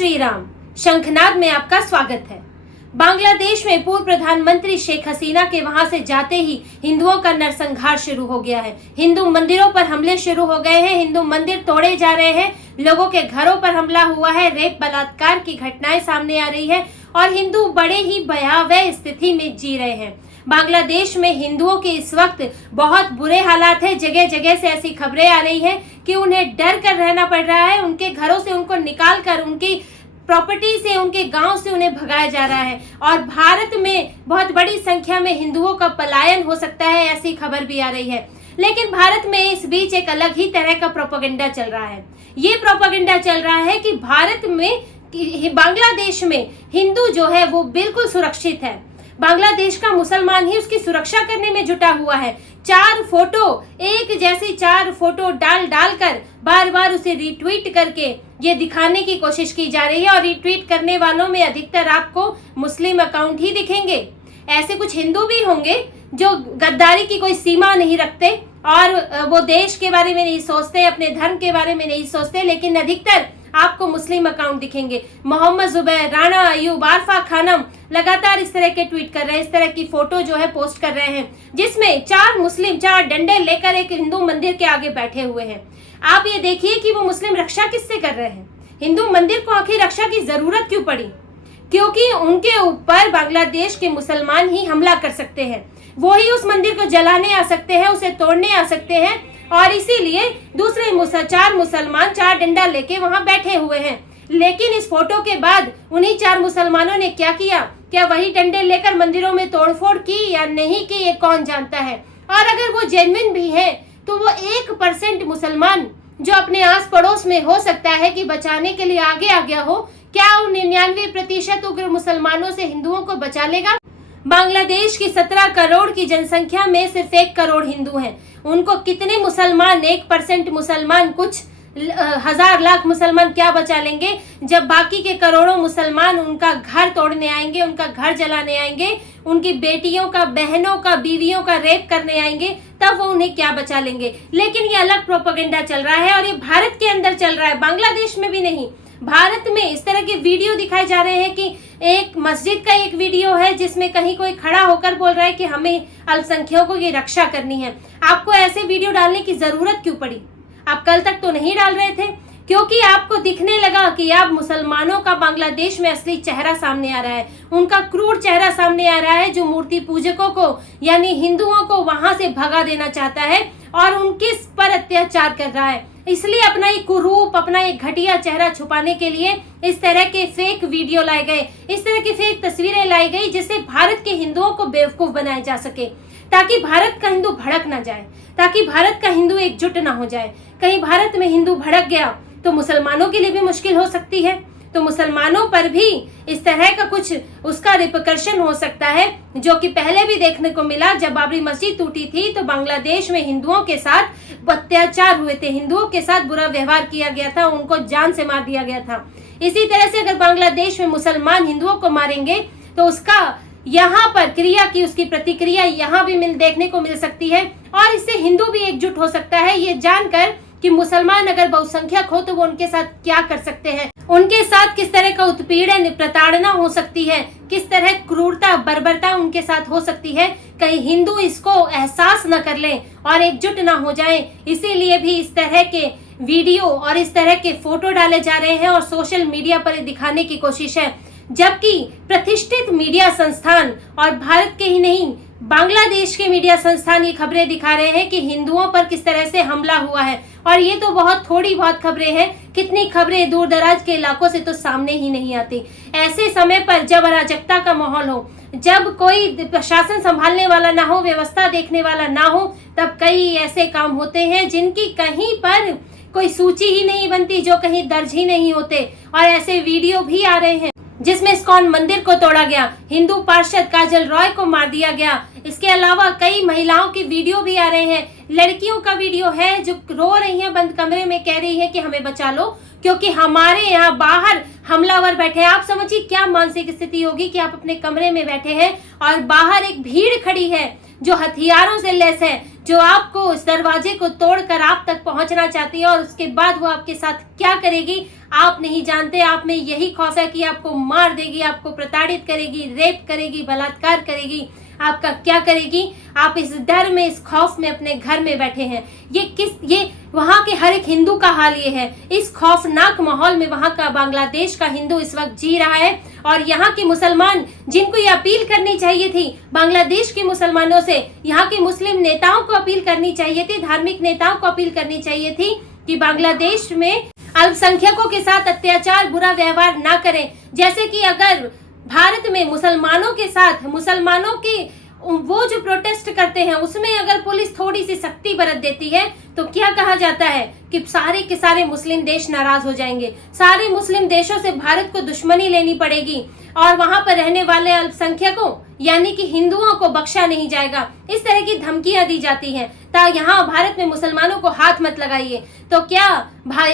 श्री राम। शंखनाद में आपका स्वागत है। बांग्लादेश में पूर्व प्रधानमंत्री शेख हसीना के वहां से जाते ही हिंदुओं का नरसंहार शुरू हो गया है। हिंदू मंदिरों पर हमले शुरू हो गए हैं, हिंदू मंदिर तोड़े जा रहे हैं, लोगों के घरों पर हमला हुआ है, रेप बलात्कार की घटनाएं सामने आ रही है और हिंदू बड़े ही भयावह स्थिति में जी रहे हैं। बांग्लादेश में हिंदुओं के इस वक्त बहुत बुरे हालात है। जगह जगह से ऐसी खबरें आ रही हैं कि उन्हें डर कर रहना पड़ रहा है। उनके घरों से उनको निकाल कर, उनकी प्रॉपर्टी से, उनके गांव से उन्हें भगाया जा रहा है और भारत में बहुत बड़ी संख्या में हिंदुओं का पलायन हो सकता है, ऐसी खबर भी आ रही है। लेकिन भारत में इस बीच एक अलग ही तरह का प्रोपेगेंडा चल रहा है। ये प्रोपेगेंडा चल रहा है कि भारत में, बांग्लादेश में हिंदू जो है वो बिल्कुल सुरक्षित है। बांग्लादेश का मुसलमान ही उसकी सुरक्षा करने में जुटा हुआ है। एक जैसी चार फोटो डाल कर बार बार उसे रिट्वीट करके ये दिखाने की कोशिश की जा रही है और रिट्वीट करने वालों में अधिकतर आपको मुस्लिम अकाउंट ही दिखेंगे। ऐसे कुछ हिंदू भी होंगे जो गद्दारी की कोई सीमा नहीं रखते और वो देश के बारे में नहीं सोचते, अपने धर्म के बारे में नहीं सोचते, लेकिन अधिकतर आपको मुस्लिम अकाउंट दिखेंगे। मोहम्मद जुबैर, राणा अयूब, आरफा खानम लगातार इस तरह के ट्वीट कर रहे हैं, इस तरह की फोटो जो है पोस्ट कर रहे हैं, जिसमें चार मुस्लिम चार डंडे लेकर एक हिंदू मंदिर के आगे बैठे हुए हैं। आप ये देखिए कि वो मुस्लिम रक्षा किससे कर रहे हैं। हिंदू मंदिर को आखिर रक्षा की जरूरत क्यों पड़ी? क्योंकि उनके ऊपर बांग्लादेश के मुसलमान ही हमला कर सकते हैं, वो ही उस मंदिर को जलाने आ सकते हैं, उसे तोड़ने आ सकते हैं और इसीलिए दूसरे चार मुसलमान चार डंडा लेके वहां बैठे हुए हैं। लेकिन इस फोटो के बाद उन्हीं चार मुसलमानों ने क्या किया? क्या वही डंडे लेकर मंदिरों में तोड़फोड़ की या नहीं की, ये कौन जानता है। और अगर वो जेन्युइन भी है तो वो 1% मुसलमान जो अपने आस पड़ोस में हो सकता है कि बचाने के लिए आगे आ गया हो, क्या उन 99% उग्र मुसलमानों से हिंदुओं को बचा लेगा? बांग्लादेश की 17 करोड़ की जनसंख्या में सिर्फ 1 करोड़ हिंदू हैं। उनको कितने मुसलमान, 1% मुसलमान, कुछ हजार लाख मुसलमान क्या बचा लेंगे जब बाकी के करोड़ों मुसलमान उनका घर तोड़ने आएंगे, उनका घर जलाने आएंगे, उनकी बेटियों का, बहनों का, बीवियों का रेप करने आएंगे, तब वो उन्हें क्या बचा लेंगे। लेकिन ये अलग प्रोपेगेंडा चल रहा है और ये भारत के अंदर चल रहा है, बांग्लादेश में भी नहीं। भारत में इस तरह के वीडियो दिखाए जा रहे हैं कि एक मस्जिद का एक वीडियो है जिसमें कहीं कोई खड़ा होकर बोल रहा है कि हमें अल्पसंख्यकों की रक्षा करनी है। आपको ऐसे वीडियो डालने की जरूरत क्यों पड़ी? आप कल तक तो नहीं डाल रहे थे, क्योंकि आपको दिखने लगा कि अब मुसलमानों का बांग्लादेश में असली चेहरा सामने आ रहा है, उनका क्रूर चेहरा सामने आ रहा है, जो मूर्ति पूजकों को यानी हिंदुओं को वहां से भगा देना चाहता है और उनके पर अत्याचार कर रहा है। इसलिए अपना एक कुरूप, अपना एक घटिया चेहरा छुपाने के लिए इस तरह के फेक वीडियो लाए गए, इस तरह की फेक तस्वीरें लाई गई, जिससे भारत के हिंदुओं को बेवकूफ बनाया जा सके, ताकि भारत का हिंदू भड़क ना जाए, ताकि भारत का हिंदू एकजुट ना हो जाए। कहीं भारत में हिंदू भड़क गया तो मुसलमानों के लिए भी मुश्किल हो सकती है, तो मुसलमानों पर भी इस तरह का कुछ उसका रिपरकशन हो सकता है, जो कि पहले भी देखने को मिला। जब बाबरी मस्जिद टूटी थी तो बांग्लादेश में हिंदुओं के साथ अत्याचार हुए थे, हिंदुओं के साथ बुरा व्यवहार किया गया था, उनको जान से मार दिया गया था। इसी तरह से अगर बांग्लादेश में मुसलमान हिंदुओं को मारेंगे तो उसका यहाँ पर क्रिया की, उसकी प्रतिक्रिया यहाँ भी देखने को मिल सकती है और इससे हिंदू भी एकजुट हो सकता है, ये जानकर कि मुसलमान अगर बहुसंख्यक हो तो वो उनके साथ क्या कर सकते हैं, उनके साथ किस तरह का उत्पीड़न, प्रताड़ना हो सकती है, किस तरह क्रूरता, बर्बरता उनके साथ हो सकती है। कहीं हिंदू इसको एहसास न कर लें और एकजुट ना हो जाएं, इसीलिए भी इस तरह के वीडियो और इस तरह के फोटो डाले जा रहे हैं और सोशल मीडिया पर दिखाने की कोशिश है। जबकि प्रतिष्ठित मीडिया संस्थान और भारत के ही नहीं, बांग्लादेश के मीडिया संस्थान ये खबरें दिखा रहे हैं कि हिंदुओं पर किस तरह से हमला हुआ है। और ये तो बहुत थोड़ी बहुत खबरें हैं, कितनी खबरें दूर दराज के इलाकों से तो सामने ही नहीं आती। ऐसे समय पर जब अराजकता का माहौल हो, जब कोई प्रशासन संभालने वाला ना हो, व्यवस्था देखने वाला ना हो, तब कई ऐसे काम होते हैं जिनकी कहीं पर कोई सूची ही नहीं बनती, जो कहीं दर्ज ही नहीं होते। और ऐसे वीडियो भी आ रहे हैं जिसमें इस्कॉन मंदिर को तोड़ा गया, हिंदू पार्षद काजल रॉय को मार दिया गया। इसके अलावा कई महिलाओं की वीडियो भी आ रहे हैं, लड़कियों का वीडियो है जो रो रही हैं बंद कमरे में, कह रही है कि हमें बचा लो क्योंकि हमारे यहाँ बाहर हमलावर बैठे हैं। आप समझिए क्या मानसिक स्थिति होगी कि आप अपने कमरे में बैठे हैं और बाहर एक भीड़ खड़ी है जो हथियारों से लैस है, जो आपको उस दरवाजे को तोड़कर आप तक पहुंचना चाहती है, और उसके बाद वो आपके साथ क्या करेगी आप नहीं जानते। आप में यही खौफ है कि आपको मार देगी, आपको प्रताड़ित करेगी, रेप करेगी, बलात्कार करेगी, आपका क्या करेगी। आप इस डर में, इस खौफ में अपने घर में बैठे हैं। ये वहां के हर एक हिंदू का हाल ये है। इस खौफनाक माहौल में वहां का बांग्लादेश का हिंदू इस वक्त जी रहा है। और यहाँ के मुसलमान, जिनको ये अपील करनी चाहिए थी बांग्लादेश के मुसलमानों से, यहाँ के मुस्लिम नेताओं को अपील करनी चाहिए थी, धार्मिक नेताओं को अपील करनी चाहिए थी कि बांग्लादेश में अल्पसंख्यकों के साथ अत्याचार, बुरा व्यवहार ना करें। जैसे कि अगर भारत में मुसलमानों के साथ, मुसलमानों के वो जो प्रोटेस्ट करते हैं उसमें अगर पुलिस थोड़ी सी सख्ती बरत देती है तो क्या कहा जाता है कि सारे के सारे मुस्लिम देश नाराज हो जाएंगे, सारे मुस्लिम देशों से भारत को दुश्मनी लेनी पड़ेगी और वहां पर रहने वाले अल्पसंख्यकों यानी कि हिंदुओं को बख्शा नहीं जाएगा। इस तरह की धमकियां दी जाती हैं यहाँ भारत में मुसलमानों को हाथ मत लगाइए। तो क्या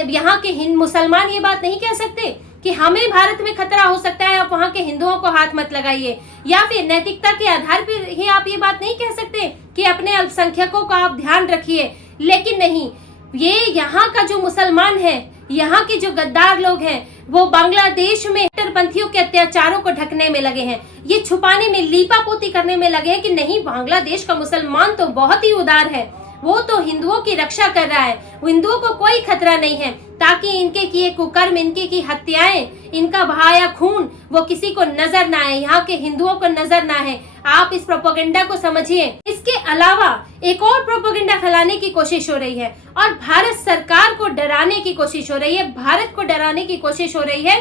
यहाँ के मुसलमान ये बात नहीं कह सकते कि हमें भारत में खतरा हो सकता है, आप वहां के हिंदुओं को हाथ मत लगाइए? या फिर नैतिकता के आधार पर ही आप ये बात नहीं कह सकते कि अपने अल्पसंख्यकों का आप ध्यान रखिए? लेकिन नहीं, ये यहाँ का जो मुसलमान है, यहाँ के जो गद्दार लोग हैं, वो बांग्लादेश में कट्टरपंथियों के अत्याचारों को ढकने में लगे हैं, ये छुपाने में, लीपापोती करने में लगे हैं कि नहीं, बांग्लादेश का मुसलमान तो बहुत ही उदार है, वो तो हिंदुओं की रक्षा कर रहा है, हिंदुओं को कोई खतरा नहीं है, ताकि इनके किए कुकर्म, इनके की हत्याएं, इनका बहाया खून वो किसी को नजर ना आए, यहाँ के हिंदुओं को नजर ना आए। आप इस प्रोपेगेंडा को समझिए। इसके अलावा एक और प्रोपेगेंडा फैलाने की कोशिश हो रही है और भारत सरकार को डराने की कोशिश हो रही है, भारत को डराने की कोशिश हो रही है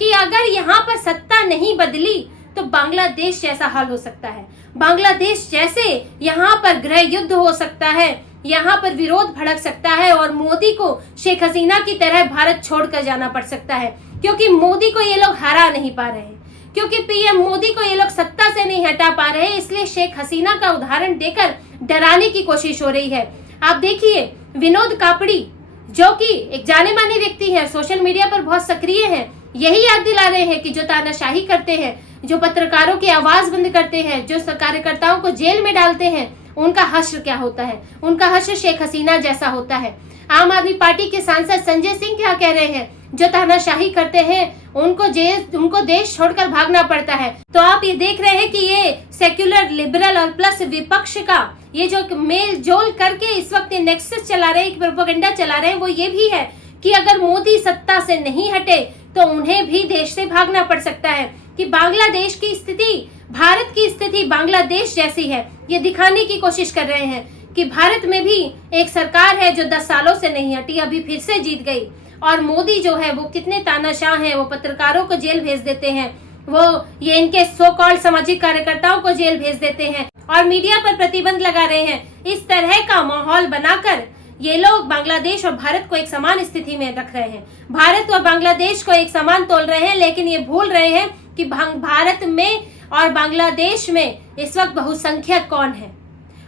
कि अगर यहाँ पर सत्ता नहीं बदली तो बांग्लादेश जैसा हाल हो सकता है, बांग्लादेश जैसे यहाँ पर गृह युद्ध हो सकता है, यहाँ पर विरोध भड़क सकता है और मोदी को शेख हसीना की तरह भारत छोड़कर जाना पड़ सकता है। क्योंकि मोदी को ये लोग हरा नहीं पा रहे हैं, क्योंकि पीएम मोदी को ये लोग सत्ता से नहीं हटा पा रहे हैं, इसलिए शेख हसीना का उदाहरण देकर डराने की कोशिश हो रही है। आप देखिए, विनोद कापड़ी जो कि एक जाने माने व्यक्ति है, सोशल मीडिया पर बहुत सक्रिय है, यही याद दिला रहे हैं कि जो तानाशाही करते हैं, जो पत्रकारों की आवाज बंद करते हैं, जो कार्यकर्ताओं को जेल में डालते हैं, उनका हश्र क्या होता है, उनका हश्र शेख हसीना जैसा होता है। आम आदमी पार्टी के सांसद संजय सिंह क्या कह रहे हैं, जो तानाशाही करते हैं उनको देश छोड़कर भागना पड़ता है। तो आप ये देख रहे हैं कि ये सेक्युलर, लिबरल और प्लस विपक्ष का ये जो मेल जोल करके इस वक्त नेक्सस चला रहे हैं, प्रोपेगेंडा चला रहे हैं, वो ये भी है कि अगर मोदी सत्ता से नहीं हटे तो उन्हें भी देश से भागना पड़ सकता है। कि बांग्लादेश की स्थिति भारत की स्थिति बांग्लादेश जैसी है, ये दिखाने की कोशिश कर रहे हैं कि भारत में भी एक सरकार है जो 10 सालों से नहीं हटी, अभी फिर से जीत गई। और मोदी जो है वो कितने तानाशाह हैं, वो पत्रकारों को जेल भेज देते हैं, वो ये इनके सो कॉल्ड सामाजिक कार्यकर्ताओं को जेल भेज देते हैं और मीडिया पर प्रतिबंध लगा रहे हैं। इस तरह का माहौल बनाकर ये लोग बांग्लादेश और भारत को एक समान स्थिति में रख रहे हैं, भारत और बांग्लादेश को एक समान तोल रहे हैं। लेकिन ये भूल रहे हैं कि भारत में और बांग्लादेश में इस वक्त बहुसंख्यक कौन है,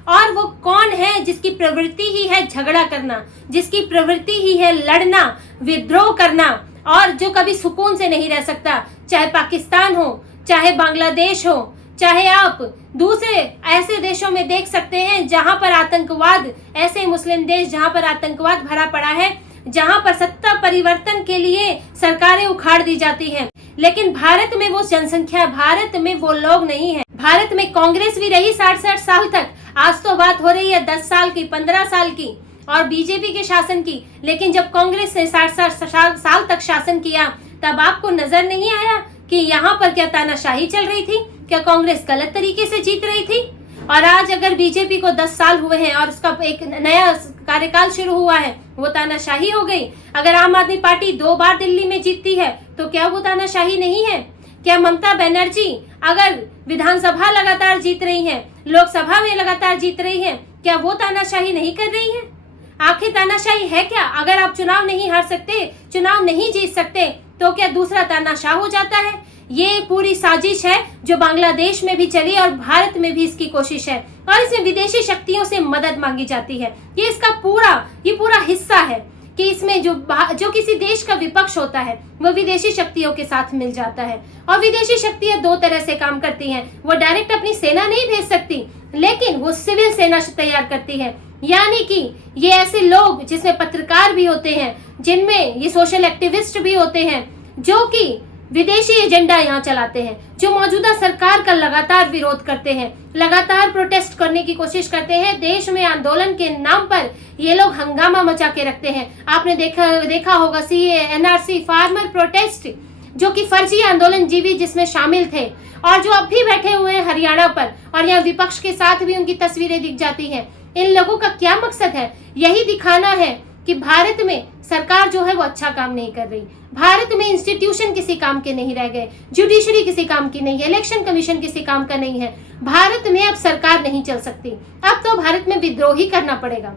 और वो कौन है जिसकी प्रवृत्ति ही है झगड़ा करना, जिसकी प्रवृत्ति ही है लड़ना, विद्रोह करना, और जो कभी सुकून से नहीं रह सकता। चाहे पाकिस्तान हो, चाहे बांग्लादेश हो, चाहे आप दूसरे ऐसे देशों में देख सकते हैं जहां पर आतंकवाद, ऐसे मुस्लिम देश जहां पर आतंकवाद भरा पड़ा है, जहां पर सत्ता परिवर्तन के लिए सरकारें उखाड़ दी जाती हैं। लेकिन भारत में वो जनसंख्या, भारत में वो लोग नहीं है। भारत में कांग्रेस भी रही 60-60 साल तक, आज तो बात हो रही है 10 साल की, 15 साल की और बीजेपी के शासन की। लेकिन जब कांग्रेस ने 60 साल तक शासन किया तब आपको नजर नहीं आया कि यहाँ पर क्या तानाशाही चल रही थी, क्या कांग्रेस गलत तरीके से जीत रही थी? और आज अगर बीजेपी को 10 साल हुए हैं और उसका एक नया कार्यकाल शुरू हुआ है, वो तानाशाही हो गई। अगर आम आदमी पार्टी 2 बार दिल्ली में जीतती है तो क्या वो तानाशाही नहीं है? क्या ममता बनर्जी अगर विधानसभा लगातार जीत रही है, लोकसभा में लगातार जीत रही है, क्या वो तानाशाही नहीं कर रही है? आखिर तानाशाही है क्या? अगर आप चुनाव नहीं हार सकते, चुनाव नहीं जीत सकते, तो क्या दूसरा तानाशाह हो जाता है? ये पूरी साजिश है जो बांग्लादेश में भी चली और भारत में भी इसकी कोशिश है, और इसमें विदेशी शक्तियों से मदद मांगी जाती है। ये इसका पूरा हिस्सा है कि इसमें जो किसी देश का विपक्ष होता है वो विदेशी शक्तियों के साथ मिल जाता है। और विदेशी शक्तियां 2 तरह से काम करती हैं। वो डायरेक्ट अपनी सेना नहीं भेज सकती, लेकिन वो सिविल सेना तैयार करती है। यानी कि ये ऐसे लोग जिसमें पत्रकार भी होते हैं, जिनमें ये सोशल एक्टिविस्ट भी होते हैं, जो कि विदेशी एजेंडा यहाँ चलाते हैं, जो मौजूदा सरकार का लगातार विरोध करते हैं, लगातार प्रोटेस्ट करने की कोशिश करते हैं। देश में आंदोलन के नाम पर ये लोग हंगामा मचा के रखते हैं। आपने देखा होगा सीए, एनआरसी, फार्मर प्रोटेस्ट, जो कि फर्जी आंदोलन जीवी जिसमें शामिल थे, और जो अब भी बैठे हुए हैं हरियाणा पर, और यहाँ विपक्ष के साथ भी उनकी तस्वीरें दिख जाती हैं। इन लोगों का क्या मकसद है? यही दिखाना है कि भारत में सरकार जो है वो अच्छा काम नहीं कर रही, भारत में इंस्टीट्यूशन किसी काम के नहीं रह गए, जुडिशरी किसी काम की नहीं है, इलेक्शन कमीशन किसी काम का नहीं है। भारत में अब सरकार नहीं चल सकती, अब तो भारत में विद्रोह ही करना पड़ेगा।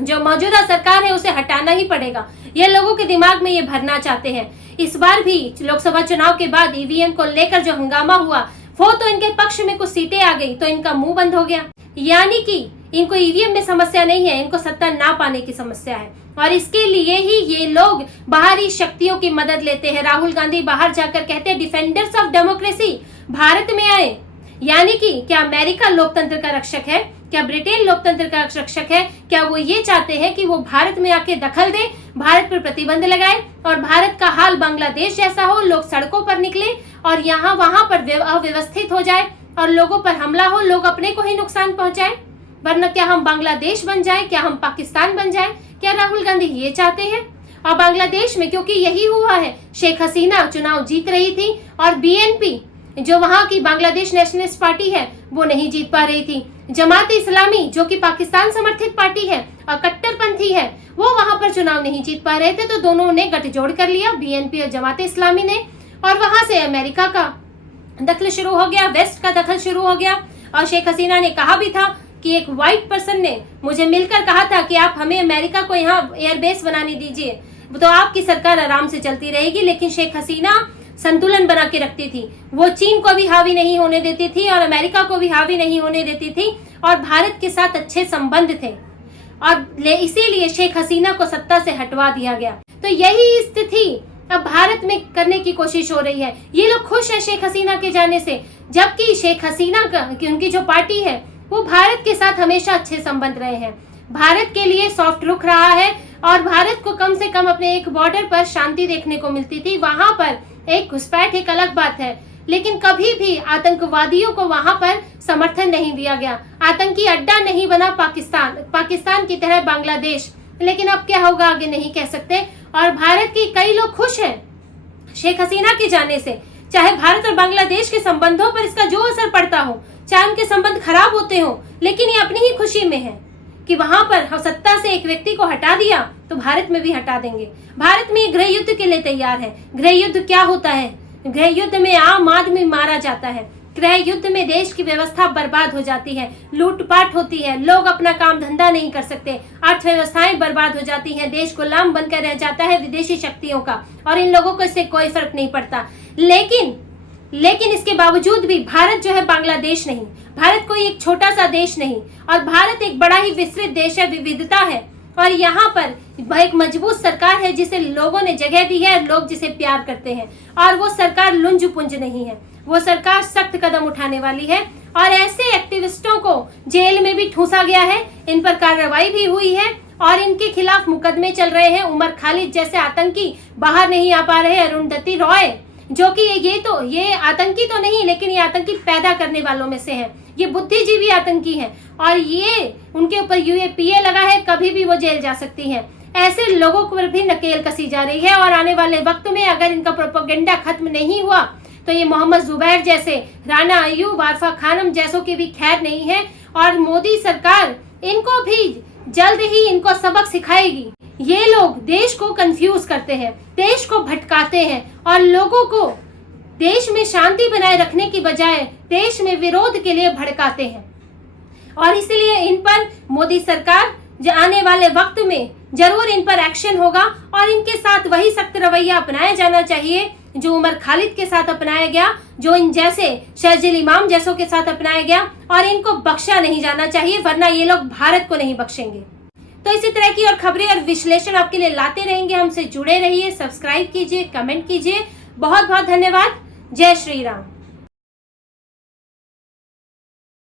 जो मौजूदा सरकार है उसे हटाना ही पड़ेगा। ये लोगों के दिमाग में ये भरना चाहते हैं। इस बार भी लोकसभा चुनाव के बाद ईवीएम को लेकर जो हंगामा हुआ, वो तो इनके पक्ष में कुछ सीटें आ गई तो इनका मुंह बंद हो गया। यानी कि इनको ईवीएम में समस्या नहीं है, इनको सत्ता ना पाने की समस्या है, और इसके लिए ही ये लोग बाहरी शक्तियों की मदद लेते हैं। राहुल गांधी बाहर जाकर कहते हैं डिफेंडर्स ऑफ डेमोक्रेसी भारत में आए। यानी कि क्या अमेरिका लोकतंत्र का रक्षक है? क्या ब्रिटेन लोकतंत्र का रक्षक है? क्या वो ये चाहते हैं कि वो भारत में आके दखल दे, भारत पर प्रतिबंध लगाए, और भारत का हाल बांग्लादेश जैसा हो, लोग सड़कों पर निकले और यहाँ वहां पर अव्यवस्थित हो जाए और लोगों पर हमला हो, लोग अपने को ही नुकसान पहुंचाए? वरना क्या हम बांग्लादेश बन जाए? क्या हम पाकिस्तान बन जाए? क्या राहुल गांधी ये चाहते हैं? और बांग्लादेश में क्योंकि यही हुआ है, शेख हसीना चुनाव जीत रही थी और बीएनपी जो वहां की बांग्लादेश नेशनलिस्ट पार्टी है वो नहीं जीत पा रही थी। जमात इस्लामी जो कि पाकिस्तान समर्थित पार्टी है और कट्टरपंथी है, वो वहां पर चुनाव नहीं जीत पा रहे थे, तो दोनों ने गठजोड़ कर लिया, बीएनपी और जमात इस्लामी ने, और वहां से अमेरिका का दखल शुरू हो गया, वेस्ट का दखल शुरू हो गया। और शेख हसीना ने कहा भी था कि एक व्हाइट पर्सन ने मुझे मिलकर कहा था कि आप हमें अमेरिका को यहाँ एयरबेस बनाने दीजिए तो आपकी सरकार आराम से चलती रहेगी। लेकिन शेख हसीना संतुलन बना के रखती थी, वो चीन को भी हावी नहीं होने देती थी और अमेरिका को भी हावी नहीं होने देती थी, और भारत के साथ अच्छे संबंध थे, और इसीलिए शेख हसीना को सत्ता से हटवा दिया गया। तो यही स्थिति अब भारत में करने की कोशिश हो रही है। ये लोग खुश है शेख हसीना के जाने से, जबकि शेख हसीना का उनकी जो पार्टी है वो भारत के साथ हमेशा अच्छे संबंध रहे हैं, भारत के लिए सॉफ्ट रुख रहा है, और भारत को कम से कम अपने एक बॉर्डर पर शांति देखने को मिलती थी। वहां पर एक घुसपैठ एक अलग बात है, लेकिन कभी भी आतंकवादियों को वहां पर समर्थन नहीं दिया गया। आतंकी अड्डा नहीं बना पाकिस्तान की तरह बांग्लादेश। लेकिन अब क्या होगा आगे नहीं कह सकते। और भारत के कई लोग खुश हैं शेख हसीना के जाने से, चाहे भारत और बांग्लादेश के संबंधों पर इसका जो असर पड़ता हो, चाहे उनके संबंध खराब होते हो, लेकिन ये अपनी ही खुशी में है कि वहां पर सत्ता से एक व्यक्ति को हटा दिया तो भारत में भी हटा देंगे। भारत में गृह युद्ध के लिए तैयार है। गृह युद्ध क्या होता है? गृह युद्ध में आम आदमी मारा जाता है, गृह युद्ध में देश की व्यवस्था बर्बाद हो जाती है, लूटपाट होती है, लोग अपना काम धंधा नहीं कर सकते, अर्थव्यवस्थाएं बर्बाद हो जाती हैं, देश गुलाम बनकर रह जाता है विदेशी शक्तियों का, और इन लोगों को इससे कोई फर्क नहीं पड़ता। लेकिन इसके बावजूद भी भारत जो है बांग्लादेश नहीं, भारत कोई एक छोटा सा देश नहीं, और भारत एक बड़ा ही विस्तृत देश है, विविधता है, और यहाँ पर एक मजबूत सरकार है जिसे लोगों ने जगह दी है, लोग जिसे प्यार करते हैं, और वो सरकार लुंज पुंज नहीं है, वो सरकार सख्त कदम उठाने वाली है। और ऐसे एक्टिविस्टों को जेल में भी ठूसा गया है, इन पर कार्रवाई भी हुई है, और इनके खिलाफ मुकदमे चल रहे हैं। उमर खालिद जैसे आतंकी बाहर नहीं आ पा रहे, अरुंधति रॉय जो कि ये आतंकी तो नहीं, लेकिन ये आतंकी पैदा करने वालों में से है, ये बुद्धिजीवी आतंकी हैं, और ये उनके ऊपर यूएपीए लगा है, कभी भी वो जेल जा सकती हैं। ऐसे लोगों पर भी नकेल कसी जा रही है, और आने वाले वक्त में अगर इनका प्रोपेगेंडा खत्म नहीं हुआ तो ये मोहम्मद जुबैर जैसे, राना अय्यूब, आरफा खानम जैसों की भी खैर नहीं है, और मोदी सरकार इनको भी जल्द ही इनको सबक सिखाएगी। ये लोग देश को कंफ्यूज करते हैं, देश को भटकाते हैं, और लोगों को देश में शांति बनाए रखने की बजाय देश में विरोध के लिए भड़काते हैं। और इसलिए इन पर मोदी सरकार आने वाले वक्त में जरूर इन पर एक्शन होगा, और इनके साथ वही सख्त रवैया अपनाया जाना चाहिए जो उमर खालिद के साथ अपनाया गया, जो इन जैसे शर्जिल इमाम जैसों के साथ अपनाया गया, और इनको बख्शा नहीं जाना चाहिए, वरना ये लोग भारत को नहीं बख्शेंगे। तो इसी तरह की और खबरें और विश्लेषण आपके लिए लाते रहेंगे। हमसे जुड़े रहिए, सब्सक्राइब कीजिए, कमेंट कीजिए। बहुत बहुत धन्यवाद। जय श्री राम।